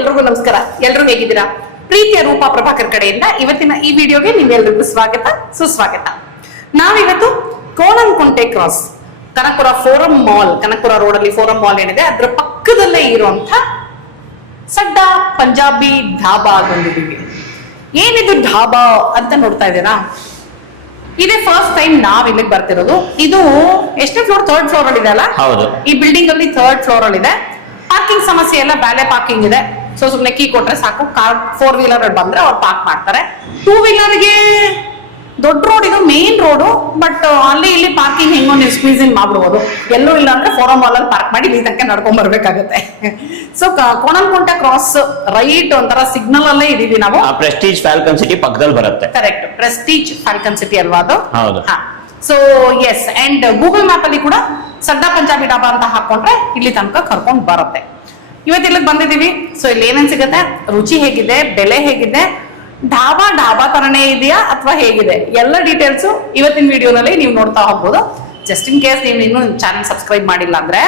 ಎಲ್ರಿಗೂ ನಮಸ್ಕಾರ. ಎಲ್ರು ಹೇಗಿದ್ದೀರಾ? ಪ್ರೀತಿಯ ರೂಪಾ ಪ್ರಭಾಕರ್ ಕಡೆಯಿಂದ ಇವತ್ತಿನ ಈ ವಿಡಿಯೋಗೆ ನಿಮ್ಮೆಲ್ಲರಿಗೂ ಸ್ವಾಗತ ಸುಸ್ವಾಗತ. ನಾವಿವತ್ತು Konanakunte cross Kanakapura forum mall, Kanakapura road ಅಲ್ಲಿ ಫೋರಂ ಮಾಲ್ ಏನಿದೆ ಅದರ ಪಕ್ಕದಲ್ಲೇ ಇರುವಂತ ಸಡ್ಡಾ ಪಂಜಾಬಿ ಢಾಬಾ ಬಂದಿದ್ದೀವಿ. ಏನಿದು ಢಾಬಾ ಅಂತ ನೋಡ್ತಾ ಇದ್ದೀರಾ? ಇದೇ ಫಸ್ಟ್ ಟೈಮ್ ನಾವ್ ಇಲ್ಲಿಗೆ ಬರ್ತಿರೋದು. ಇದು ಎಷ್ಟನೇ ಫ್ಲೋರ್? 3rd ಫ್ಲೋರ್ ಅಲ್ಲಿ ಇದೆ ಅಲ್ಲ? ಹೌದು. ಈ ಬಿಲ್ಡಿಂಗ್ ಅಲ್ಲಿ 3rd ಫ್ಲೋರ್ ಅಲ್ಲಿ ಇದೆ. ಪಾರ್ಕಿಂಗ್ ಸಮಸ್ಯೆ ಎಲ್ಲ, ವ್ಯಾಲೆ ಪಾರ್ಕಿಂಗ್ ಇದೆ. ಸೊ ಸುಮ್ನೆ ಕೀ ಕೊಟ್ರೆ ಸಾಕು, ಕಾರ್ 4 ವೀಲರ್ ಬಂದ್ರೆ ಅವ್ರು ಪಾರ್ಕ್ ಮಾಡ್ತಾರೆ. 2 ವೀಲರ್ಗೆ ದೊಡ್ಡ ರೋಡ್, ಇದು ಮೇನ್ ರೋಡು, ಬಟ್ ಅಲ್ಲಿ ಇಲ್ಲಿ ಪಾರ್ಕಿಂಗ್ ಹೆಂಗೋ ನೀವು ಸ್ಕ್ವೀಸ್ ಇನ್ ಮಾಡ್ಬಿಡ್ಬೋದು. ಎಲ್ಲೂ ಇಲ್ಲ ಅಂದ್ರೆ ಫೋರಂ ಮಾಲ್ ಅಲ್ಲಿ ಪಾರ್ಕ್ ಮಾಡಿ ಇಲ್ಲಿ ತನಕ ನಡ್ಕೊಂಡ್ ಬರ್ಬೇಕಾಗತ್ತೆ. ಸೊ ಕೋಣನಕುಂಟೆ ಕ್ರಾಸ್ ರೈಟ್ ಒಂಥರ ಸಿಗ್ನಲ್ ಅಲ್ಲೇ ಇದೀವಿ ನಾವು. ಪ್ರೆಸ್ಟೀಜ್ ಫ್ಯಾಲ್ಕನ್ ಸಿಟಿ ಪಕ್ಕದಲ್ಲಿ ಬರುತ್ತೆ. ಕರೆಕ್ಟ್, ಪ್ರೆಸ್ಟೀಜ್ ಫ್ಯಾಲ್ಕನ್ ಸಿಟಿ ಅಲ್ವಾ ಅದು? ಹೌದು. So yes, and Google map ಅಲ್ಲಿ ಕೂಡ ಸಡ್ಡಾ ಪಂಜಾಬಿ ಢಾಬಾ ಅಂತ ಹಾಕೊಂಡ್ರೆ ಇಲ್ಲಿ ತನಕ ಕರ್ಕೊಂಡ್ ಬರುತ್ತೆ. ಇವತ್ತು ಇಲ್ಲಿಗೆ ಬಂದಿದೀವಿ. ಸೊ ಇಲ್ಲಿ ಏನೇನ್ ಸಿಗುತ್ತೆ, ರುಚಿ ಹೇಗಿದೆ, ಬೆಲೆ ಹೇಗಿದೆ, ಢಾಬಾ ಢಾಬಾ ತರನೇ ಇದೆಯಾ ಅಥವಾ ಹೇಗಿದೆ, ಎಲ್ಲ ಡೀಟೇಲ್ಸ್ ಇವತ್ತಿನ ವಿಡಿಯೋನಲ್ಲಿ ನೀವು ನೋಡ್ತಾ ಹೋಗ್ಬೋದು. ಜಸ್ಟ್ ಇನ್ ಕೇಸ್ ನೀವು ಇನ್ನೂ ಚಾನಲ್ ಸಬ್ಸ್ಕ್ರೈಬ್ ಮಾಡಿಲ್ಲ ಅಂದ್ರೆ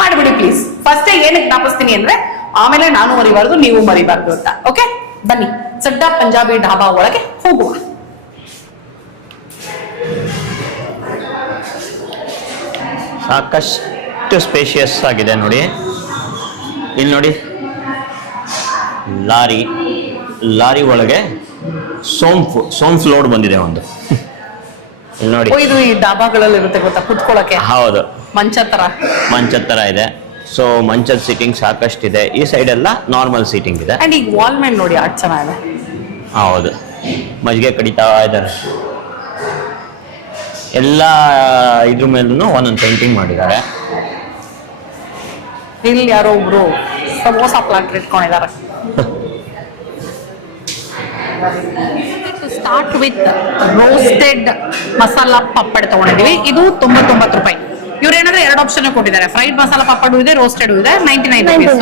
ಮಾಡಿಬಿಡಿ ಪ್ಲೀಸ್. ಫಸ್ಟ್ ಏನಕ್ಕೆ ಜ್ಞಾಪಿಸ್ತೀನಿ ಅಂದ್ರೆ ಆಮೇಲೆ ನಾನು ಮರಿಬಾರ್ದು, ನೀವು ಮರಿಬಾರ್ದು ಅಂತ. ಓಕೆ, ಬನ್ನಿ ಸಡ್ಡಾ ಪಂಜಾಬಿ ಢಾಬಾ ಒಳಗೆ ಹೋಗುವ. ಸಾಕಷ್ಟು ಸ್ಪೇಷಿಯಸ್ ಆಗಿದೆ ನೋಡಿ. ಇಲ್ಲಿ ನೋಡಿ, ಲಾರಿ ಒಳಗೆ ಸೋಂಫ್ ಲೋಡ್ ಬಂದಿದೆ ಒಂದು. ಇಲ್ಲಿ ನೋಡಿ, ಇದು ಈ ಡಾಬಾಗಳಲ್ಲಿ ಇರುತ್ತೆ ಗೊತ್ತಾ, ಕುತ್ಕೊಳ್ಳಕ್ಕೆ. ಹೌದು, ಮಂಚದ ತರ ಇದೆ. ಸೊ ಮಂಚದ ಸೀಟಿಂಗ್ ಸಾಕಷ್ಟಿದೆ. ಈ ಸೈಡ್ ಎಲ್ಲ ನಾರ್ಮಲ್ ಸೀಟಿಂಗ್ ಇದೆ. ಅಂಡ್ ಈಗ ವಾಲ್ ಮೇಲೆ ನೋಡಿ ಅಷ್ಟು ಚೆನ್ನಾಗಿದೆ. ಹೌದು, ಮಜ್ಜಿಗೆ ಕಡಿತಾ ಇದ್ದಾರೆ. ಎಲ್ಲ ಇದ್ರ ಮೇಲೂ ಒಂದೊಂದು ಪೇಂಟಿಂಗ್ ಮಾಡಿದ್ದಾರೆ. ಇಲ್ಲಿ ಯಾರೋ ಒಬ್ರು ಸಮೋಸ ಪ್ಲಾಟ್ ಇಟ್ಕೊಂಡಿದ್ದಾರೆ. Start with roasted masala papad ತಗೊಂಡಿದೀವಿ. ಇದು 99 ರೂಪಾಯಿ. ಇವ್ರು ಏನಾದ್ರೆ 2 ಆಪ್ಷನ್ ಕೊಟ್ಟಿದ್ದಾರೆ, ಫ್ರೈಡ್ ಮಸಾಲಾ ಪಪ್ಪಡು ಇದೆ, ರೋಸ್ಟೆಡ್ ಇದೆ. 99 ರುಪೀಸ್.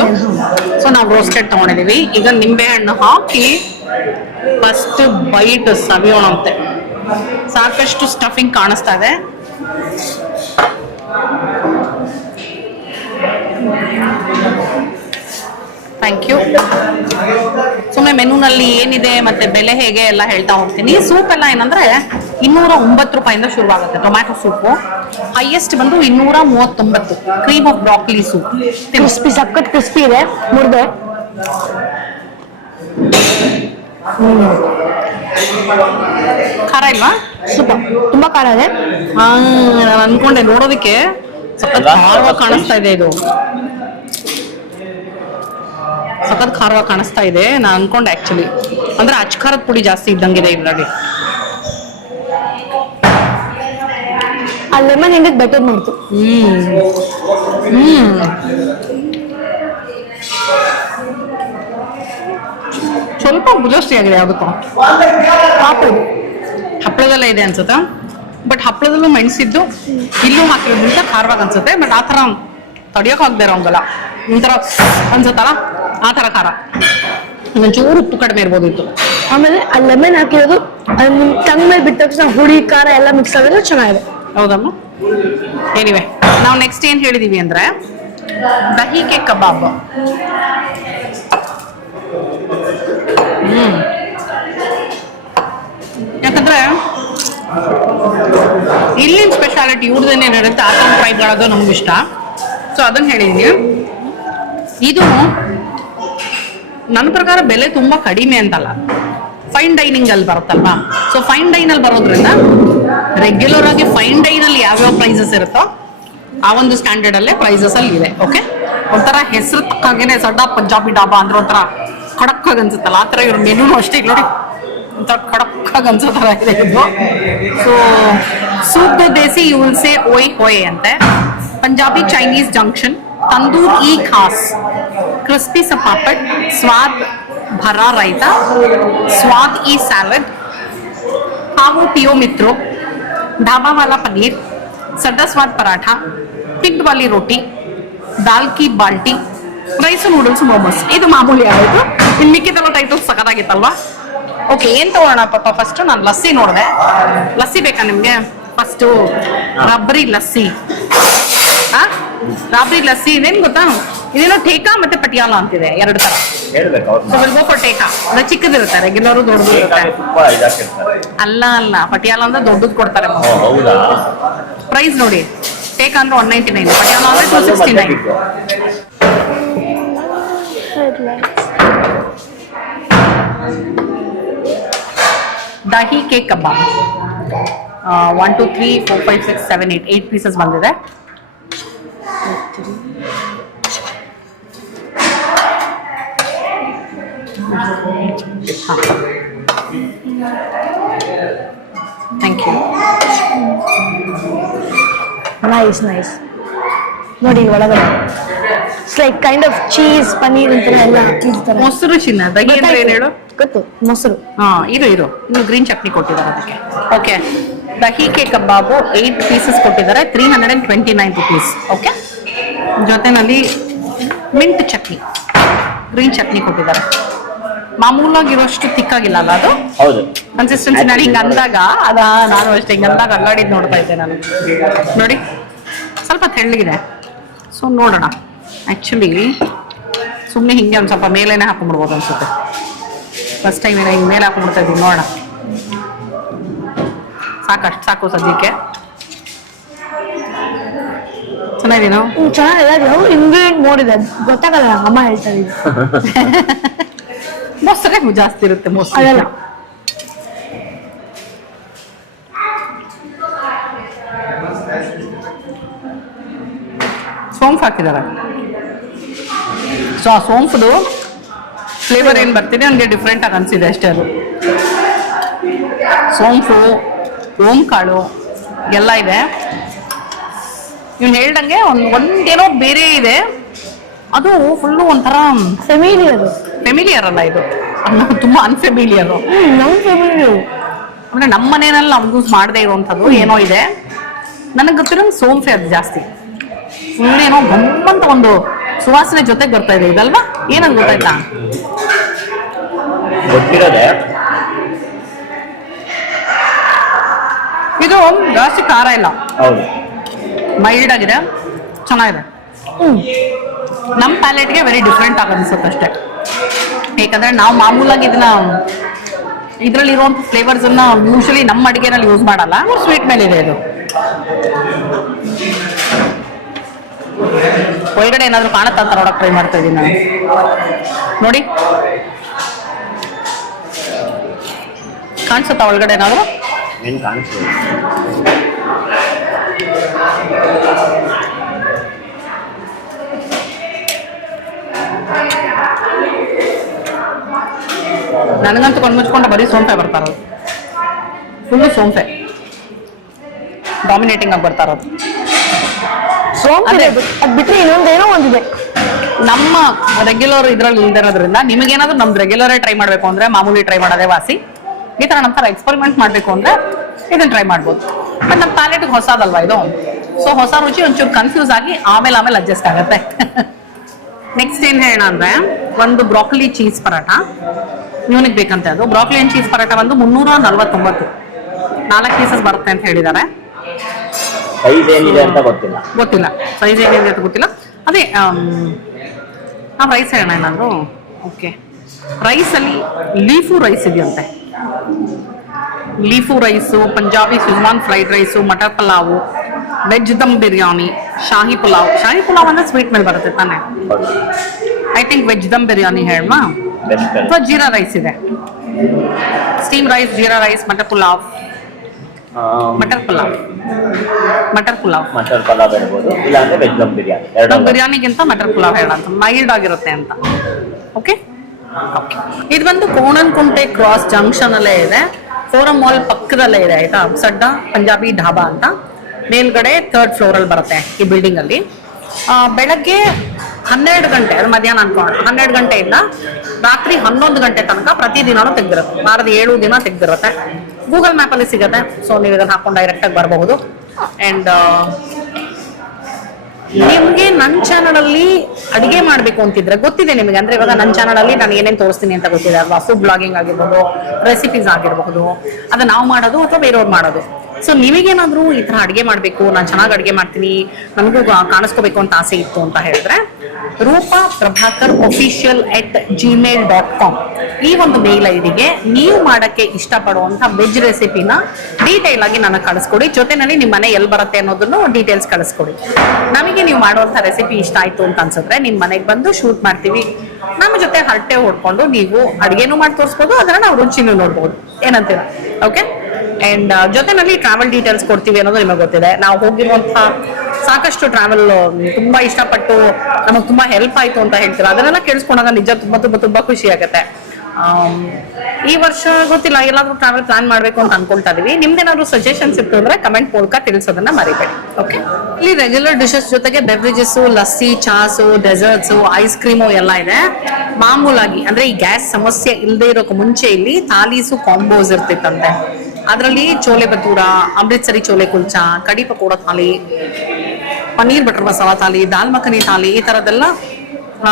ಸೊ ನಾವು ರೋಸ್ಟೆಡ್ ತಗೊಂಡಿದೀವಿ. ಈಗ ನಿಂಬೆ ಹಣ್ಣು ಹಾಕಿ ಫಸ್ಟ್ ಬೈಟ್ ಸವಿಯೋಣಂತೆ. ಸಾಕಷ್ಟು ಸ್ಟಫಿಂಗ್ ಕಾಣಿಸ್ತಾ ಇದೆ. Thank you. ಸುಮ್ಮನೆ ಮೆನುನಲ್ಲಿ ಏನಿದೆ ಮತ್ತೆ ಬೆಲೆ ಹೇಗೆ ಎಲ್ಲ ಹೇಳ್ತಾ ಹೋಗ್ತೀನಿ. ಸೂಪ್ ಎಲ್ಲ ಏನಂದ್ರೆ 209 ರೂಪಾಯಿಂದ ಶುರುವಾಗುತ್ತೆ. ಟೊಮ್ಯಾಟೊ ಸೂಪು ಹೈಯೆಸ್ಟ್ ಬಂದು 239. Cream of broccoli soup, crispy, ಸಖತ್ ಕ್ರಿಸ್ಪಿ ಇದೆ. ಮುರ್ದೆ ಖಾರ ಇಲ್ವಾ? ಸೂಪರ್, ತುಂಬಾ ಖಾರ ಇದೆ. ನಾನು ಅನ್ಕೊಂಡೆ, ನೋಡೋದಕ್ಕೆ ಸಖತ್ ಖಾರವಾಗಿ ಕಾಣಿಸ್ತಾ ಇದೆ. ಇದು ಸಖತ್ ಖಾರವಾಗಿ ಕಾಣಿಸ್ತಾ ಇದೆ. ನಾನು ಅನ್ಕೊಂಡೆ ಆಕ್ಚುಲಿ ಅಂದ್ರೆ ಅಚ್ಕಾರದ ಪುಡಿ ಜಾಸ್ತಿ ಇದ್ದಂಗಿದೆ ಇದರಲ್ಲಿ. ಆ ಲೆಮನ್ ಹೆಂಗೆ ಬೆಟರ್ ಮಾಡ್ತು. ಸ್ವಲ್ಪ ಜಾಸ್ತಿ ಆಗಿದೆ. ಯಾವುದಕ್ಕೂ ಹಪ್ಪಳದಲ್ಲೇ ಇದೆ ಅನ್ಸುತ್ತೆ. ಬಟ್ ಹಪ್ಪಳದಲ್ಲೂ ಮೆಣಸಿದ್ದು ಇಲ್ಲೂ ಹಾಕಿರೋದ್ರಿಂದ ಖಾರವಾಗಿ ಅನ್ಸುತ್ತೆ. ಬಟ್ ಆ ಥರ ತಡಿಯೋಕೆ ಆಗದೆ ಇರೋಂಗಲ್ಲ, ಒಂಥರ ಅನ್ಸುತ್ತಲ್ಲ, ಆ ಥರ ಖಾರ. ಒಂಚೂರು ಉಪ್ಪು ಕಡಿಮೆ ಇರ್ಬೋದಿತ್ತು. ಆಮೇಲೆ ಆ ಲೆಮನ್ ಹಾಕಿರೋದು ನಿಮ್ ಟಂಗ್ ಮೇಲೆ ಬಿಟ್ಟ ತಕ್ಷಣ ಹುಳಿ ಖಾರ ಎಲ್ಲ ಮಿಕ್ಸ್ ಆಗಿರೋದು ಚೆನ್ನಾಗಿದೆ. ಹೌದಮ್ಮ. ಏನಿವೆ, ನಾವು ನೆಕ್ಸ್ಟ್ ಏನ್ ಹೇಳಿದೀವಿ ಅಂದ್ರೆ ದಹಿ ಕೆ ಕಬಾಬ್. ಯಾಕಂದ್ರೆ ಇಲ್ಲಿನ ಸ್ಪೆಷಾಲಿಟಿ ಇವ್ರದೇನೆ ಏನಿರುತ್ತೆ, ಆ ಥರ ಫ್ರೈ ಮಾಡೋದು ನಮ್ಗೆ ಇಷ್ಟ. ಸೊ ಅದನ್ನ ಹೇಳಿದೀನಿ. ಇದು ನನ್ನ ಪ್ರಕಾರ ಬೆಲೆ ತುಂಬಾ ಕಡಿಮೆ ಅಂತಲ್ಲ, ಫೈನ್ ಡೈನಿಂಗ್ ಅಲ್ಲಿ ಬರುತ್ತಲ್ವಾ. ಸೊ ಫೈನ್ ಡೈನ್ ಅಲ್ಲಿ ಬರೋದ್ರಿಂದ ರೆಗ್ಯುಲರ್ ಆಗಿ ಫೈನ್ ಡೈನ್ ಅಲ್ಲಿ ಯಾವ್ಯಾವ ಪ್ರೈಸಸ್ ಇರುತ್ತೋ ಆ ಒಂದು ಸ್ಟ್ಯಾಂಡರ್ಡ್ ಅಲ್ಲೇ ಪ್ರೈಸಸ್ ಅಲ್ಲಿ ಇದೆ. ಓಕೆ, ಒಂಥರ ಹೆಸರು ತಕ್ಕಾಗೇನೆ ಸಡ್ಡಾ ಪಂಜಾಬಿ ಢಾಬಾ ಅಂದ್ರೆ ಒಂಥರ ಖಡಕ್ ಆಗಿ ಅನ್ಸುತ್ತಲ್ಲ, ಆ ಥರ ಇವ್ರ ಮೆನುನು ಅಷ್ಟೇ. ನೋಡಿ, ಒಂಥರ ಖಡಕ್ ಆಗಿ ಅನ್ಸೋ ಥರ ಇದೆ ಇದು. So soup desi you will say ಓಯ್ ಹೋಯ್ ಅಂತೆ. पंजाबी चाइनीज जंक्शन, तंदूर ई खास, क्रिस्पी सा पापड़, स्वाद भरा रायता, स्वाद ई सैलड, खाओ पियो मित्रों, ढाबा वाला पनीर, सड्डा स्वाद पराठा, पिंड वाली रोटी, दाल की बाल्टी, ರೈಸ್ ನೂಡಲ್ಸ್ ಮೋಮೋಸ್. ಇದು ಮಾಮೂಲಿ ಆಯಿತು. ಇನ್ನು ಮಿಕ್ಕಿದೆಲ್ಲ ಟೈಟಲ್ ಸಖತ್ತಾಗಿತ್ತಲ್ವಾ? ಓಕೆ, ಏನ್ ತಗೋಣ ಪಾಪ? ಫಸ್ಟ್ ನಾನು ಲಸ್ಸಿ ನೋಡಿದೆ. ಲಸ್ಸಿ ಬೇಕಾ ನಿಮ್ಗೆ? ಫಸ್ಟು ರಬ್ಬರಿ ಲಸ್ಸಿ. ರಾಬ್ರಿ ಲಸ್ಸಿ ಇದೇನ್ ಗೊತ್ತಾ, ಇದೇನೋ ಟೇಕಾ ಮತ್ತೆ ಪಟಿಯಾಲ ಅಂತಿದೆ, ಎರಡು ತರ. ಹೇಳ್ಬೇಕು ಅವ್ರು. ಸೊ ವಿಲ್ ಗೋ ಫಾರ್ ಟೇಕಾ. ಅದು ಚಿಕ್ಕದಿರುತ್ತೆ, ರೆಗ್ಯುಲರ್ ದೊಡ್ಡದು ಇರುತ್ತೆ. ತುಪ್ಪ ಇದಾಕಿರ್ತಾರೆ. ಅಲ್ಲ ಪಟಿಯಾಲ ಅಂದ್ರೆ ದೊಡ್ಡದು ಕೊಡ್ತಾರೆ. ಹೌದಾ? ಪ್ರೈಸ್ ನೋಡಿ, ಟೇಕಾ ಅಂದ್ರೆ 199, ಪಟಿಯಾಲ ಅಂದ್ರೆ 269. ದಹಿ ಕೇಕ್ ಕಬಾಬ್ 1 2 3 4 5 6 7 8 ಪೀಸಸ್ ಬಂದಿದೆ. Thank you. Nice nice. ನೋಡಿ ಒಳಗಡೆ it's like kind of cheese paneer ಅಂತ ಎಲ್ಲ ಇರ್ತಾರೆ. ಮೊಸರು ಚಿನ್ನ, ದಹಿ ಅಂದ್ರೆ ಏನ್ ಹೇಳು? ಗೊತ್ತು, ಮೊಸರು. ಇರು ಇನ್ನು ಗ್ರೀನ್ ಚಟ್ನಿ ಕೊಟ್ಟಿದ್ದಾರೆ ಅದಕ್ಕೆ. ಓಕೆ, ದಹಿ ಕೇಕ್ ಕಬಾಬು 8 ಪೀಸಸ್ ಕೊಟ್ಟಿದ್ದಾರೆ, 329 ರುಪೀಸ್. ಓಕೆ, ಜೊತೆನಲ್ಲಿ ಮಿಂಟ್ ಚಟ್ನಿ, ಗ್ರೀನ್ ಚಟ್ನಿ ಕೊಟ್ಟಿದ್ದಾರೆ. ಮಾಮೂಲಾಗಿರೋಷ್ಟು ತಿಕ್ಕಾಗಿಲ್ಲ ಅಲ್ಲ ಅದು? ಹೌದು. ಕನ್ಸಿಸ್ಟೆನ್ಸಿ ನಾನು ಹಿಂಗೆ ಅಂದಾಗ ನಾನು ಅಷ್ಟೇ ಹಿಂಗೆ ಅಂದಾಗ ಅಂಗಡಿದ್ ನೋಡ್ತಾ ಇದ್ದೆ ನಾನು. ನೋಡಿ ಸ್ವಲ್ಪ ತೆಳ್ಳಗಿದೆ. ಸೊ ನೋಡೋಣ, ಆ್ಯಕ್ಚುಲಿ ಸುಮ್ಮನೆ ಹಿಂಗೆ ಒಂದು ಸ್ವಲ್ಪ ಮೇಲೇನೆ ಹಾಕೊಂಡ್ಬಿಡ್ಬೋದು ಅನ್ಸುತ್ತೆ. ಫಸ್ಟ್ ಟೈಮ್ ಏನೋ ಹಿಂಗೆ ಮೇಲೆ ಹಾಕೊಂಡ್ಬಿಡ್ತಾ ಇದ್ದೀವಿ, ನೋಡೋಣ. ಸಾಕಷ್ಟು ಸಾಕು ಸದ್ಯಕ್ಕೆ. ಚೆನ್ನಾಗಿದೀನೋ? ಚೆನ್ನಾಗಿದೆ. ಇಂಗ್ರೀಡಿಯಂಟ್ ನೋಡಿದೆ ಗೊತ್ತಾಗಲ್ಲ, ಅಮ್ಮ ಹೇಳ್ತಾ ಇದ್ದೀನಿ. ಮೊಸರೇ ಜಾಸ್ತಿ ಇರುತ್ತೆ ಮೊಸರು. ಅದಲ್ಲ ಸೋಂಫ್ ಹಾಕಿದ್ದಾರೆ. ಸೊ ಆ ಸೋಂಫ್ದು ಫ್ಲೇವರ್ ಏನು ಬರ್ತಿದೆ ನನಗೆ ಡಿಫ್ರೆಂಟ್ ಆಗಿ ಅನಿಸಿದೆ ಅಷ್ಟೇ. ಅದು ಸೋಂಫು, ಓಂ ಕಾಳು ಎಲ್ಲ ಇದೆ. ಇವ್ನು ಹೇಳ್ದಂಗೆ ಒಂದೇನೋ ಬೇರೆ ಇದೆ, ಅದು ಫುಲ್ಲು ಒಂಥರ ಫೆಮಿಲಿಯರ್ ಅಲ್ಲ ಇದು, ತುಂಬಾ ಅನ್ಫೆಮಿಲಿಯರು. ಅಂದ್ರೆ ನಮ್ಮ ಮನೆಯಲ್ಲಿ ನಾವು ಯೂಸ್ ಮಾಡದೇ ಇರುವಂಥದ್ದು ಏನೋ ಇದೆ. ನನಗೆ ಗೊತ್ತಿರೋ ಸೋಂಫೆ ಅದು ಜಾಸ್ತಿ. ಫುಲ್ ಏನೋ ಗಮ್ಮಂತ ಒಂದು ಸುವಾಸನೆ ಜೊತೆಗೆ ಬರ್ತಾ ಇದೆ ಇದಲ್ವಾ? ಏನಂತ ಗೊತ್ತಾಯ್ತಾ? ಗೊತ್ತಿರೋದೆ. ಇದು ಜಾಸ್ತಿ ಖಾರ ಇಲ್ಲ, ಹೌದು, ಮೈಲ್ಡ್ ಆಗಿದೆ, ಚೆನ್ನಾಗಿದೆ. ನಮ್ಮ ಪ್ಯಾಲೆಟ್ಗೆ ವೆರಿ ಡಿಫ್ರೆಂಟ್ ಆಗಿ ಅನ್ಸುತ್ತೆ ಅಷ್ಟೇ. ಯಾಕಂದ್ರೆ ನಾವು ಮಾಮೂಲಾಗಿ ಇದರಲ್ಲಿ ಇರುವಂಥ ಫ್ಲೇವರ್ಸ್ ಅನ್ನ ಯೂಶಲಿ ನಮ್ಮ ಅಡಿಗೆನಲ್ಲಿ ಯೂಸ್ ಮಾಡಲ್ಲ. ಸ್ವೀಟ್ ಮೇಲೆ ಇದೆ ಇದು. ಒಳಗಡೆ ಏನಾದ್ರು ಕಾಣುತ್ತಾ ಅಂತ ನೋಡಕ್ ಟ್ರೈ ಮಾಡ್ತಾ ಇದ್ದೀನಿ ನಾನು. ನೋಡಿ, ಕಾಣಿಸುತ್ತಾ ಒಳಗಡೆ ಏನಾದ್ರು? ಏನು ಕಾಣಿಸ್ತಿಲ್ಲ. ನನಗಂತೂ ಕಣ್ಮುಚ್ಕೊಂಡು ಬರೀ ಸೋಂಪೆ ಬರ್ತಾ ಇರೋದು, ಫುಲ್ಲು ಸೋಂಪೆ ಡಾಮಿನೇಟಿಂಗ್ ಆಗಿ ಬರ್ತಾ ಇರೋದು. ಅದು ಬಿಟ್ಟರೆ ಇನ್ನೊಂದೇನೋ ಒಂದಿದೆ ನಮ್ಮ ರೆಗ್ಯುಲರ್ ಇದ್ರಲ್ಲಿ ಇಲ್ದಿರೋದ್ರಿಂದ. ನಿಮಗೇನಾದ್ರೂ ನಮ್ದು ರೆಗ್ಯುಲರೇ ಟ್ರೈ ಮಾಡಬೇಕು ಅಂದ್ರೆ ಮಾಮೂಲಿ ಟ್ರೈ ಮಾಡೋದೇ ವಾಸಿ. ಈ ಥರ ನಮ್ಮ ಥರ ಎಕ್ಸ್ಪೆರಿಮೆಂಟ್ ಮಾಡಬೇಕು ಅಂದ್ರೆ ಇದನ್ನ ಟ್ರೈ ಮಾಡ್ಬೋದು. ಬಟ್ ನಮ್ಮ ಪ್ಯಾಲೆಟ್ಗೆ ಹೊಸದಲ್ವಾ ಇದು, ಸೊ ಹೊಸ ರುಚಿ ಒಂಚೂರು ಕನ್ಫ್ಯೂಸ್ ಆಗಿ ಆಮೇಲೆ ಅಡ್ಜಸ್ಟ್ ಆಗುತ್ತೆ. ನೆಕ್ಸ್ಟ್ ಏನು ಹೇಳೋಣ ಅಂದ್ರೆ, ಒಂದು ಬ್ರಾಕೊಲಿ ಚೀಸ್ ಪರಾಟ ಇವನಿಗೆ ಬೇಕಂತೆ. ಅದು ಬ್ರಾಕೊಲಿ ಅಂಡ್ ಚೀಸ್ ಪರಾಟ ಒಂದು 349, 4 ಪೀಸಸ್ ಬರುತ್ತೆ ಅಂತ ಹೇಳಿದ್ದಾರೆ. ಸೈಜ್ ಏನಿದೆ ಅಂತ ಗೊತ್ತಿಲ್ಲ, ಸೈಜ್ ಏನಿದೆ ಅಂತ ಗೊತ್ತಿಲ್ಲ. ಅದೇ ನಾವು ರೈಸ್ ಹೇಳೋಣ ಏನಾದ್ರು. ಓಕೆ, ರೈಸಲ್ಲಿ ಲೀಫು ರೈಸ್ ಇದೆಯಂತೆ. Leaf rice, Punjabi Szechuan fried rice, matar pulao, veg dum biryani, shahi pulao. Shahi pulao ಅಂದ್ರೆ ಸ್ವೀಟ್ ಮೇಲೆ ಬರುತ್ತೆ ತಾನೆ. I think veg dum biryani ಹೇಳಮ್ಮ. ಅಥವಾ ಜೀರಾ ರೈಸ್ ಇದೆ, steam rice, jeera rice, matar pulao ಹೇಳ್ಬೋದು. ಇಲ್ಲ ಅಂದ್ರೆ ವೆಜ್ ದಮ್ ಬಿರಿಯಾನಿ. ಬಿರಿಯಾನಿಗಿಂತ ಮಟರ್ ಪುಲಾವ್ ಹೇಳೋಣ, ಮೈಲ್ಡ್ ಆಗಿರುತ್ತೆ ಅಂತ. ಓಕೆ, ಇದು ಬಂದು ಕೋಣನಕುಂಟೆ ಕ್ರಾಸ್ ಜಂಕ್ಷನ್ ಅಲ್ಲೇ ಇದೆ, ಫೋರಂ ಮಾಲ್ ಪಕ್ಕದಲ್ಲೇ ಇದೆ ಆಯ್ತಾ. ಸಡ್ಡಾ ಪಂಜಾಬಿ ಢಾಬಾ ಅಂತ ಮೇಲ್ಗಡೆ 3rd ಫ್ಲೋರ್ ಅಲ್ಲಿ ಬರುತ್ತೆ ಈ ಬಿಲ್ಡಿಂಗ್ ಅಲ್ಲಿ. ಬೆಳಗ್ಗೆ 12 ಗಂಟೆ, ಅದು ಮಧ್ಯಾಹ್ನ ಅನ್ಕೊಂಡು 12 ಗಂಟೆಯಿಂದ ರಾತ್ರಿ 11 ಗಂಟೆ ತನಕ ಪ್ರತಿದಿನನೂ ತೆಗ್ದಿರುತ್ತೆ. ವಾರದ 7 ದಿನ ತೆಗ್ದಿರುತ್ತೆ. ಗೂಗಲ್ ಮ್ಯಾಪ್ ಅಲ್ಲಿ ಸಿಗುತ್ತೆ, ಸೊ ನೀವು ಇದನ್ನ ಹಾಕೊಂಡು ಡೈರೆಕ್ಟ್ ಆಗಿ ಬರಬಹುದು. ಅಂಡ್ ನಿಮ್ಗೆ ನನ್ನ ಚಾನಲ್ ಅಲ್ಲಿ ಅಡಿಗೆ ಮಾಡ್ಬೇಕು ಅಂತಿದ್ರೆ ಗೊತ್ತಿದೆ ನಿಮಗೆ, ಅಂದ್ರೆ ಇವಾಗ ನನ್ನ ಚಾನಲ್ ಅಲ್ಲಿ ನಾನು ಏನೇನು ತೋರಿಸ್ತೀನಿ ಅಂತ ಗೊತ್ತಿದೆ ಅಲ್ವಾ. ಫುಡ್ ಬ್ಲಾಗಿಂಗ್ ಆಗಿರ್ಬೋದು, ರೆಸಿಪೀಸ್ ಆಗಿರಬಹುದು, ಅದು ನಾವು ಮಾಡೋದು ಅಥವಾ ಬೇರೆಯವ್ರು ಮಾಡೋದು. ಸೊ ನಿಮಗೇನಾದ್ರೂ ಈ ತರ ಅಡಿಗೆ ಮಾಡ್ಬೇಕು, ನಾನು ಚೆನ್ನಾಗಿ ಅಡಿಗೆ ಮಾಡ್ತೀನಿ, ನನಗೂ ಕಾಣಿಸ್ಕೋಬೇಕು ಅಂತ ಆಸೆ ಇತ್ತು ಅಂತ ಹೇಳಿದ್ರೆ ರೂಪಾ ಪ್ರಭಾಕರ್ official@gmail.com ಈ ಒಂದು ಮೇಲ್ ಐಡಿಗೆ ನೀವು ಮಾಡಕ್ಕೆ ಇಷ್ಟಪಡುವಂತ ವೆಜ್ ರೆಸಿಪಿನ ಡೀಟೇಲ್ ಆಗಿ ನನಗೆ ಕಳಿಸ್ಕೊಡಿ. ಜೊತೆನಲ್ಲಿ ನಿಮ್ಮ ಮನೆ ಎಲ್ಲಿ ಬರುತ್ತೆ ಅನ್ನೋದನ್ನು ಡೀಟೇಲ್ಸ್ ಕಳಿಸ್ಕೊಡಿ. ನಮಗೆ ನೀವು ಮಾಡುವಂತ ರೆಸಿಪಿ ಇಷ್ಟ ಆಯ್ತು ಅಂತ ಅನ್ಸಿದ್ರೆ ನಿಮ್ ಮನೆಗೆ ಬಂದು ಶೂಟ್ ಮಾಡ್ತೀವಿ. ನಮ್ಮ ಜೊತೆ ಹರಟೆ ಹೊಡ್ಕೊಂಡು ನೀವು ಅಡಿಗೆನೂ ಮಾಡಿ ತೋರಿಸ್ಬೋದು, ಅದನ್ನ ನಾವು ರುಚಿನೂ ನೋಡ್ಬೋದು. ಏನಂತೀರ? ಓಕೆ. ಅಂಡ್ ಜೊತೆನಲ್ಲಿ ಟ್ರಾವೆಲ್ ಡೀಟೇಲ್ಸ್ ಕೊಡ್ತೀವಿ ಅನ್ನೋದು ನಿಮಗೆ ಗೊತ್ತಿದೆ. ನಾವು ಹೋಗಿರುವಂತಹ ಸಾಕಷ್ಟು ಟ್ರಾವೆಲ್ ತುಂಬಾ ಇಷ್ಟಪಟ್ಟು ನಮಗೆ ತುಂಬಾ ಹೆಲ್ಪ್ ಆಯ್ತು ಅಂತ ಹೇಳ್ತೀರಾ. ಅದನ್ನೆಲ್ಲ ಕೇಳಿಸ್ಕೊಂಡಾಗ ನಿಜ ತುಂಬಾ ತುಂಬಾ ತುಂಬಾ ಖುಷಿ ಆಗುತ್ತೆ. ಈ ವರ್ಷ ಗೊತ್ತಿಲ್ಲ, ಎಲ್ಲಾದ್ರೂ ಟ್ರಾವೆಲ್ ಪ್ಲಾನ್ ಮಾಡ್ಬೇಕು ಅಂತ ಅನ್ಕೊಳ್ತಾ ಇದೀವಿ. ನಿಮ್ದೇನಾದ್ರು ಸಜೆಷನ್ಸ್ ಇತ್ತು ಅಂದ್ರೆ ಕಮೆಂಟ್ ಮೂಲಕ ತಿಳಿಸೋದನ್ನ ಮರಿಬೇಡಿ. ಓಕೆ. ಇಲ್ಲಿ ರೆಗ್ಯುಲರ್ ಡಿಶಸ್ ಜೊತೆಗೆ ಬೆವ್ರೇಜಸ್, ಲಸ್ಸಿ, ಚಾಸು, ಡೆಸರ್ಟ್ಸ್, ಐಸ್ ಕ್ರೀಮು ಎಲ್ಲ ಇದೆ. ಮಾಮೂಲಾಗಿ ಅಂದ್ರೆ ಈ ಗ್ಯಾಸ್ ಸಮಸ್ಯೆ ಇಲ್ಲದೆ ಇರೋಕೆ ಮುಂಚೆ ಇಲ್ಲಿ ಥಾಲೀಸು ಕಾಂಬೋಸ್ ಇರ್ತಿತ್ತಂತೆ. ಅದರಲ್ಲಿ ಚೋಲೆ ಭಟೂರ, ಅಮೃತ್ಸರಿ ಚೋಲೆ ಕುಲ್ಚಾ, ಕಡಿ ಪಕೋಡ ಥಾಲಿ, ಪನ್ನೀರ್ ಬಟರ್ ಮಸಾಲಾ ಥಾಲಿ, ದಾಲ್ ಮಖನಿ ಥಾಲಿ, ಈ ತರದೆಲ್ಲ,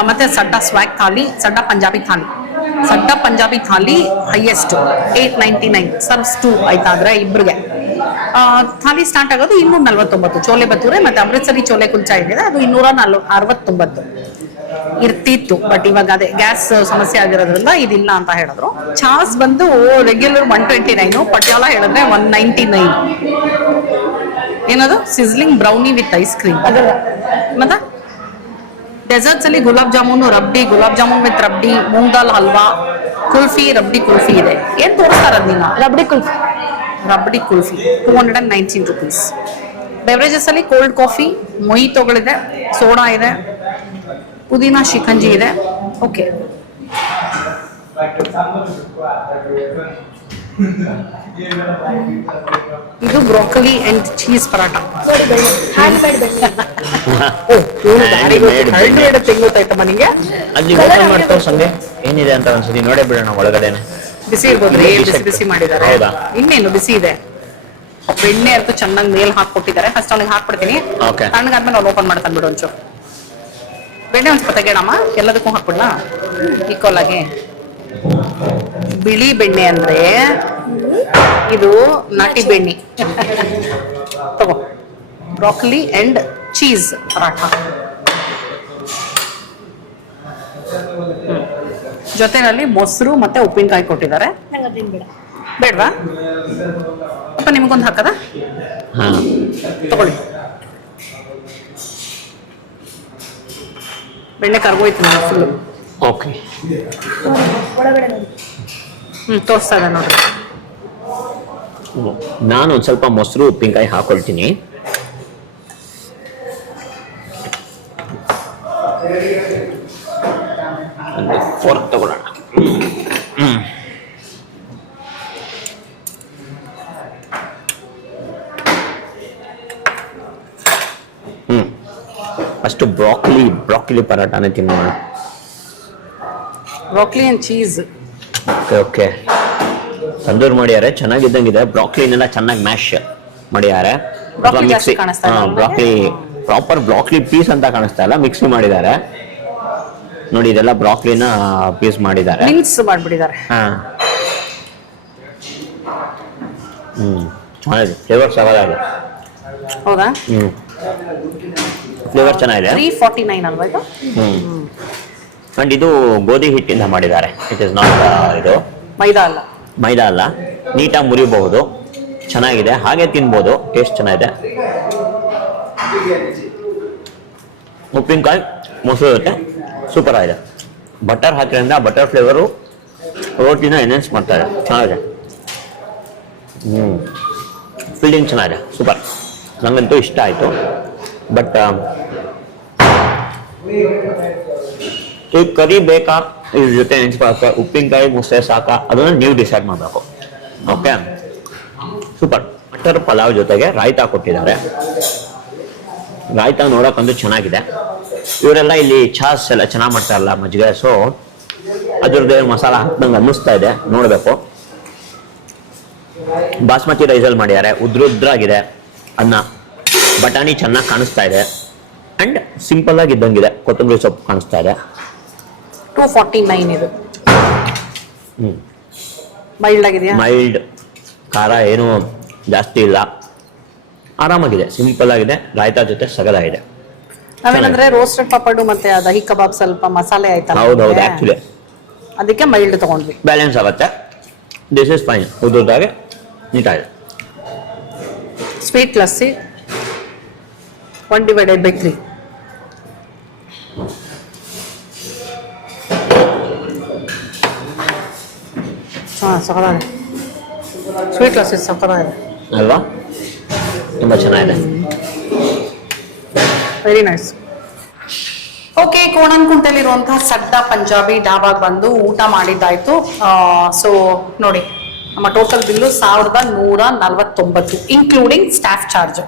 ಮತ್ತೆ Sadda swag thali, Sadda Punjabi thali. Sadda Punjabi thali highest 899 serves 2 ಆಯ್ತಾ ಅಂದ್ರೆ ಇಬ್ರಿಗೆ. ಥಾಲಿ ಸ್ಟಾರ್ಟ್ ಆಗೋದು 249. ಚೋಲೆ ಭಟೂರೆ ಮತ್ತೆ ಅಮೃತ್ಸರಿ ಚೋಲೆ ಕುಲ್ಚಾ ಏನಿದೆ ಅದು 269 ಇರ್ತಿತ್ತು. ಬಟ್ ಇವಾಗ ಅದೇ ಗ್ಯಾಸ್ ಸಮಸ್ಯೆ ಆಗಿರೋದ್ರಿಂದ ಇದಿಲ್ಲ ಅಂತ ಹೇಳಿದ್ರು. ಚಾಸ್ ಬಂದು ರೆಗ್ಯುಲರ್ 129, ಪಟಿಯಾಲ ಹೇಳಿದ್ರೆ 199. ಏನದು sizzling brownie with ice cream. ಅದಲ್ಲ ಮತ್ತೆ ಡೆಸರ್ಟ್ಸ್ ಅಲ್ಲಿ ಗುಲಾಬ್ ಜಾಮೂನು, ರಬ್ಡಿ, ಗುಲಾಬ್ ಜಾಮೂನ್ ವಿತ್ ರಬ್ಡಿ, ಮೂಂಗ್ ದಾಲ್ ಹಲ್ವಾ, ಕುಲ್ಫಿ, ರಬ್ಡಿ ಕುಲ್ಫಿ ಇದೆ. ಏನ್ ತೋರಿಸ್ತಾರದ್ ನೀನು? ರಬ್ಡಿ ಕುಲ್ಫಿ 219 rupees. ಬೆವರೇಜಸ್ ಅಲ್ಲಿ ಕೋಲ್ಡ್ ಕಾಫಿ, ಮೊಯಿತೋಗಳಿದೆ, ಸೋಡಾ ಇದೆ, ಪುದೀನಾ ಶಿಕಂಜಿ ಇದೆ. ಓಕೆ. ಇದು ಬ್ರೋಕೊಲಿ ಅಂಡ್ ಚೀಸ್ ಪರಾಟ. ಮನೆಗೆ ಅಲ್ಲಿ ಓಪನ್ ಮಾಡಿ ತೋರ್ಸಂಗೆ ಏನಿದೆ ಅಂತ ಅನ್ಸುತ್ತೆ. ನೋಡೇ ಬಿಡೋಣ ಒಳಗಡೆನೆ. ಬಿಸಿ ಇರ್ಬೋದ್ರಿ, ಬಿಸಿ ಮಾಡಿದ್ದಾರೆ. ಇನ್ನೇನು ಬಿಸಿ ಇದೆ. ಬೆಣ್ಣೆ ಅಂತೂ ಚೆನ್ನಾಗಿ ಮೇಲ್ ಹಾಕೊಟ್ಟಿದ್ದಾರೆ. ಫಸ್ಟ್ ಅವ್ನಿಗೆ ಹಾಕ್ಬಿಡ್ತೀನಿ, ತಣ್ಣಗಾದ್ಮೇಲೆ ಅವ್ನು ಓಪನ್ ಮಾಡ್ತಾನೆ ಬಿಡು. ಒಂಚೂರು ಬೆಣ್ಣೆ ಒಂದ್ ಸ್ವಲ್ಪ ತೆಗೆಯಣಮ್ಮ, ಎಲ್ಲದಕ್ಕೂ ಹಾಕ್ಬಿಡ್ಲಾ ಈಕ್ವಲ್ ಆಗಿ. ಬಿಳಿ ಬೆಣ್ಣೆ ಅಂದ್ರೆ ಇದು ನಾಟಿ ಬೆಣ್ಣೆ. ತಗೋ. Broccoli and cheese paratha. ಜೊತೆನಲ್ಲಿ ಮೊಸರು ಮತ್ತೆ ಉಪ್ಪಿನಕಾಯಿ ಕೊಟ್ಟಿದ್ದಾರೆ. ಬೇಡವಾ? ಅಪ್ಪ ನಿಮಗೊಂದು ಹಾಕದ? ತಗೊಳ್ಳಿ. ಬೆಣ್ಣೆ ಕರ್ಗೋಯ್ತು ಫುಲ್. ಓಕೆ. ತೋರಿಸ್ತಾ ಇದೆ ನೋಡ್ರಿ. ನಾನು ಒಂದ್ ಸ್ವಲ್ಪ ಮೊಸರು ಉಪ್ಪಿನಕಾಯಿ ಹಾಕೊಳ್ತೀನಿ. ಒಂದು ಫೋರ್ಕ್ ತಗೊಳ್ಳೋಣ. ಫಸ್ಟ್ ಬ್ರಾಕೊಲಿ ಪರಾಟಾನೇ ತಿನ್ನೋಣ. Broccoli and cheese. Okay. Tandoor ಮಾಡಿದ್ದಾರೆ, ಚೆನ್ನಾಗಿದ್ದಂಗಿದೆ. ಬ್ರಾಕೊಲಿನೆಲ್ಲ ಚೆನ್ನಾಗಿ ಮ್ಯಾಶ್ ಮಾಡಿದ್ದಾರೆ. ಬ್ರಾಕೊಲಿ ಪ್ರಾಪರ್ ಬ್ರಾಕೊಲಿ ಪೀಸ್ ಅಂತ ಕಾಣಿಸ್ತಾ ಇಲ್ಲ, ಮಿಕ್ಸಿ ಮಾಡಿದ್ದಾರೆ ನೋಡಿ. ಇದೆಲ್ಲ ಬ್ರಾಕೊಲಿನ ಪೀಸ್ ಮಾಡಿದ್ದಾರೆ, ಮಿಕ್ಸ್ ಮಾಡ್ಬಿಟ್ಟಿದ್ದಾರೆ. ಚೆನ್ನಾಗಿದೆ. ಫ್ಲೇವರ್ ಸವಾಲಾಗಿದೆ. ಹೌದಾ? ಫ್ಲೇವರ್ ಚೆನ್ನಾಗಿದೆ. 349 ಅಲ್ವಾ ಇದು? ಅಂಡ್ ಇದು ಗೋಧಿ ಹಿಟ್ಟಿಂದ ಮಾಡಿದ್ದಾರೆ. ಇಟ್ ಇಸ್ ನಾಟ್ ಇದು ಮೈದಾ ಅಲ್ಲ. ನೀಟಾಗಿ ಮುರಿಬಹುದು. ಚೆನ್ನಾಗಿದೆ, ಹಾಗೆ ತಿನ್ಬೋದು. ಟೇಸ್ಟ್ ಚೆನ್ನಾಗಿದೆ. ಉಪ್ಪಿನಕಾಯಿ ಮೊಸರು ಜೊತೆ ಸೂಪರ್ ಆಗಿದೆ. ಬಟರ್ ಹಾಕಿದ್ರಿಂದ ಬಟರ್ ಫ್ಲೇವರು ರೋಟಿನ ಎನ್ಹಾನ್ಸ್ ಮಾಡ್ತಾರೆ. ಚೆನ್ನಾಗಿದೆ. ಫೀಲಿಂಗ್ ಚೆನ್ನಾಗಿದೆ, ಸೂಪರ್. ನಂಗಂತೂ ಇಷ್ಟ ಆಯಿತು. ಬಟ್ ಈ ಕರಿ ಬೇಕಾ, ಇದ್ರ ಜೊತೆ ನೆನ್ಸ್ಕೊಳಕ್ಕೆ ಉಪ್ಪಿನಕಾಯಿ ಮೊಸರೆ ಸಾಕಾ, ಅದನ್ನ ನೀವು ಡಿಸೈಡ್ ಮಾಡಬೇಕು. ಓಕೆ. ಸೂಪರ್. ಮಟರ್ ಪಲಾವ್ ಜೊತೆಗೆ ರಾಯ್ತಾ ಕೊಟ್ಟಿದ್ದಾರೆ. ರಾಯ್ತಾ ನೋಡೋಕ್ಕಂತೂ ಚೆನ್ನಾಗಿದೆ. ಇವರೆಲ್ಲ ಇಲ್ಲಿ ಚಾಸ್ ಎಲ್ಲ ಚೆನ್ನಾಗಿ ಮಾಡ್ತಾರಲ್ಲ, ಮಜ್ಜಿಗೆ. ಸೊ ಅದ್ರದ್ದೇ ಮಸಾಲ ಹಾಕ್ದಂಗೆ ಅನ್ನಿಸ್ತಾ ಇದೆ, ನೋಡಬೇಕು. ಬಾಸ್ಮತಿ ರೈಸಲ್ಲಿ ಮಾಡಿದ್ದಾರೆ. ಉದ್ರುದ್ರಾಗಿದೆ ಅನ್ನ. ಬಟಾಣಿ ಚೆನ್ನಾಗಿ ಕಾಣಿಸ್ತಾ ಇದೆ. ಅಂಡ್ ಸಿಂಪಲ್ ಆಗಿ ಇದ್ದಂಗಿದೆ. ಕೊತ್ತಂಬರಿ ಸೊಪ್ಪು ಕಾಣಿಸ್ತಾ ಇದೆ. 249 ಇದು. ಮೈಲ್ಡ್ ಆಗಿದೆಯಾ? ಮೈಲ್ಡ್ ಖಾರ ಏನು ಜಾಸ್ತಿ ಇಲ್ಲ, ಆರಾಮಾಗಿದೆ, ಸಿಂಪಲ್ ಆಗಿದೆ, ರಾಯ್ತಾ ಜೊತೆ ಸಗದಾಗಿದೆ. ನಾವೇನಂದ್ರೆ ರೋಸ್ಟೆಡ್ ಪಾಪಡು ಮತ್ತೆ ದಹಿ ಕಬಾಬ್ ಸ್ವಲ್ಪ ಮಸಾಲೆ ಆಯ್ತಲ್ಲ, ಹೌದೌದು, ಆಕ್ಚುಲಿ ಅದಕ್ಕೆ ಮೈಲ್ಡ್ ತಗೊಂಡ್ವಿ. ಬ್ಯಾಲೆನ್ಸ್ ಆಗುತ್ತೆ. ದಿಸ್ ಇಸ್ ಫೈನ್, ಉದ್ದುದ್ದಾಗೆ ನೀಟಾಗಿದೆ. ಸ್ವೀಟ್ ಲಸ್ಸಿ 1/3. ಸಖತ್ತಾಗಿದೆ ಸ್ವೀಟ್ ಲಸ್ಸಿ, ಸಖತ್ತಾಗಿದೆ ಅಲ್ವಾ, ತುಂಬಾ ಚೆನ್ನಾಗಿದೆ. Very nice. ಓಕೆ, ಕೋಣನಕುಂಟೆಲಿರುವಂತಹ ಸಡ್ಡಾ ಪಂಜಾಬಿ ಡಾಬಾಗ್ ಬಂದು ಊಟ ಮಾಡಿದ್ದಾಯ್ತು. ಸೊ ನೋಡಿ, ನಮ್ಮ total bill 1149, including staff charge.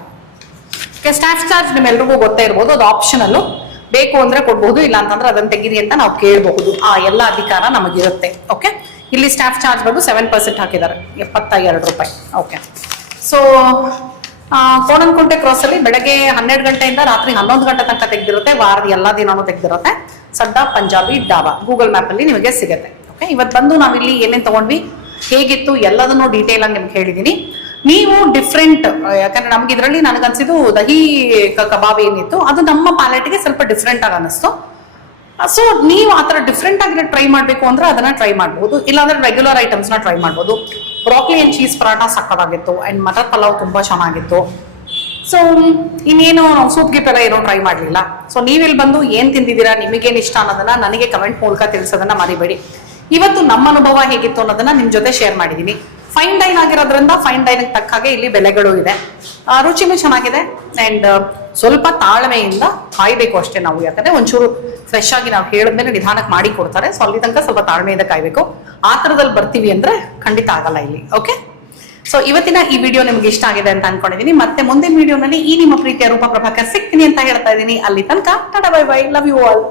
Okay, staff charge ನಿಮ್ಮೆಲ್ರಿಗೂ ಗೊತ್ತೇ ಇರ್ಬೋದು, ಅದು ಆಪ್ಷನಲ್ಲು. ಬೇಕು ಅಂದ್ರೆ ಕೊಡ್ಬಹುದು, ಇಲ್ಲ ಅಂತಂದ್ರೆ ಅದನ್ನ ತೆಗೀರಿ ಅಂತ ನಾವು ಕೇಳಬಹುದು. ಆ ಎಲ್ಲ ಅಧಿಕಾರ ನಮಗಿರುತ್ತೆ. ಓಕೆ, ಇಲ್ಲಿ ಸ್ಟಾಫ್ ಚಾರ್ಜ್ ಬಂದು 7% ಹಾಕಿದ್ದಾರೆ, 72 ರೂಪಾಯಿ. ಓಕೆ, ಸೊ ಕೋಣನಕುಂಟೆ ಕ್ರಾಸ್ ಅಲ್ಲಿ ಬೆಳಗ್ಗೆ 12 ಗಂಟೆಯಿಂದ ರಾತ್ರಿ 11 ಗಂಟೆ ತನಕ ತೆಗ್ದಿರುತ್ತೆ. ವಾರದ ಎಲ್ಲಾ ದಿನಾನು ತೆಗ್ದಿರುತ್ತೆ. ಸಡ್ಡಾ ಪಂಜಾಬಿ ಡಾಬಾ ಗೂಗಲ್ ಮ್ಯಾಪ್ ಅಲ್ಲಿ ನಿಮಗೆ ಸಿಗುತ್ತೆ. ಓಕೆ, ಇವತ್ತು ಬಂದು ನಾವಿಲ್ಲಿ ಏನೇನ್ ತಗೊಂಡ್ವಿ, ಹೇಗಿತ್ತು ಎಲ್ಲದನ್ನು ಡೀಟೇಲ್ ಆಗಿ ನಿಮ್ಗೆ ಹೇಳಿದೀನಿ. ನೀವು ಡಿಫ್ರೆಂಟ್, ಯಾಕಂದ್ರೆ ನಮ್ಗೆ ಇದರಲ್ಲಿ ನನಗನ್ಸಿದ್ದು ದಹಿ ಕಬಾಬ್ ಏನಿತ್ತು ಅದು ನಮ್ಮ ಪ್ಯಾಲೆಟ್ಗೆ ಸ್ವಲ್ಪ ಡಿಫ್ರೆಂಟ್ ಆಗಿ ಅನಿಸ್ತು. ಸೊ ನೀವು ಆ ಥರ ಡಿಫ್ರೆಂಟ್ ಆಗಿ ಟ್ರೈ ಮಾಡಬೇಕು ಅಂದ್ರೆ ಅದನ್ನ ಟ್ರೈ ಮಾಡ್ಬೋದು, ಇಲ್ಲಾಂದ್ರೆ ರೆಗ್ಯುಲರ್ ಐಟಮ್ಸ್ನ ಟ್ರೈ ಮಾಡ್ಬೋದು. ಬ್ರಾಕ್ಲಿ ಅಂಡ್ ಚೀಸ್ ಪರಾಟ ಸಕ್ಕತ್ತಾಗಿತ್ತು, ಅಂಡ್ ಮಟರ್ ಪಲಾವ್ ತುಂಬಾ ಚೆನ್ನಾಗಿತ್ತು. ಸೊ ಇನ್ನೇನು ನಾವು ಸೂಪ್ ಗಿಪ್ ಎಲ್ಲ ಏನೋ ಟ್ರೈ ಮಾಡಲಿಲ್ಲ. ಸೊ ನೀವಿಲ್ಲಿ ಬಂದು ಏನ್ ತಿಂದಿದ್ದೀರಾ, ನಿಮಗೇನು ಇಷ್ಟ ಅನ್ನೋದನ್ನ ನನಗೆ ಕಮೆಂಟ್ ಮೂಲಕ ತಿಳಿಸೋದನ್ನ ಮರಿಬೇಡಿ. ಇವತ್ತು ನಮ್ಮ ಅನುಭವ ಹೇಗಿತ್ತು ಅನ್ನೋದನ್ನ ನಿಮ್ ಜೊತೆ ಶೇರ್ ಮಾಡಿದೀನಿ. ಫೈನ್ ಡೈನ್ ಆಗಿರೋದ್ರಿಂದ ಫೈನ್ ಡೈನ್ ತಕ್ಕ ಹಾಗೆ ಇಲ್ಲಿ ಬೆಲೆಗಳು ಇದೆ, ರುಚಿನೂ ಚೆನ್ನಾಗಿದೆ. ಅಂಡ್ ಸ್ವಲ್ಪ ತಾಳ್ಮೆಯಿಂದ ಕಾಯ್ಬೇಕು ಅಷ್ಟೇ ನಾವು, ಯಾಕಂದ್ರೆ ಒಂಚೂರು ಫ್ರೆಶ್ ಆಗಿ ನಾವು ಹೇಳಿದ್ಮೇಲೆ ನಿಧಾನಕ್ಕೆ ಮಾಡಿ ಕೊಡ್ತಾರೆ. ಸೊ ಅಲ್ಲಿ ತನಕ ಸ್ವಲ್ಪ ತಾಳ್ಮೆಯಿಂದ ಕಾಯ್ಬೇಕು. ಆ ತರದಲ್ಲಿ ಬರ್ತೀವಿ ಅಂದ್ರೆ ಖಂಡಿತ ಆಗಲ್ಲ ಇಲ್ಲಿ. ಓಕೆ, ಸೊ ಇವತ್ತಿನ ಈ ವಿಡಿಯೋ ನಿಮ್ಗೆ ಇಷ್ಟ ಆಗಿದೆ ಅಂತ ಅನ್ಕೊಂಡಿದೀನಿ. ಮತ್ತೆ ಮುಂದಿನ ವಿಡಿಯೋನಲ್ಲಿ ಈ ನಿಮ್ಮ ಪ್ರೀತಿಯ ರೂಪ ಪ್ರಭಾಕರ್ ಸಿಗ್ತೀನಿ ಅಂತ ಹೇಳ್ತಾ ಇದ್ದೀನಿ. ಅಲ್ಲಿ ತನಕ ಟಾಟಾ bye bye, love you all.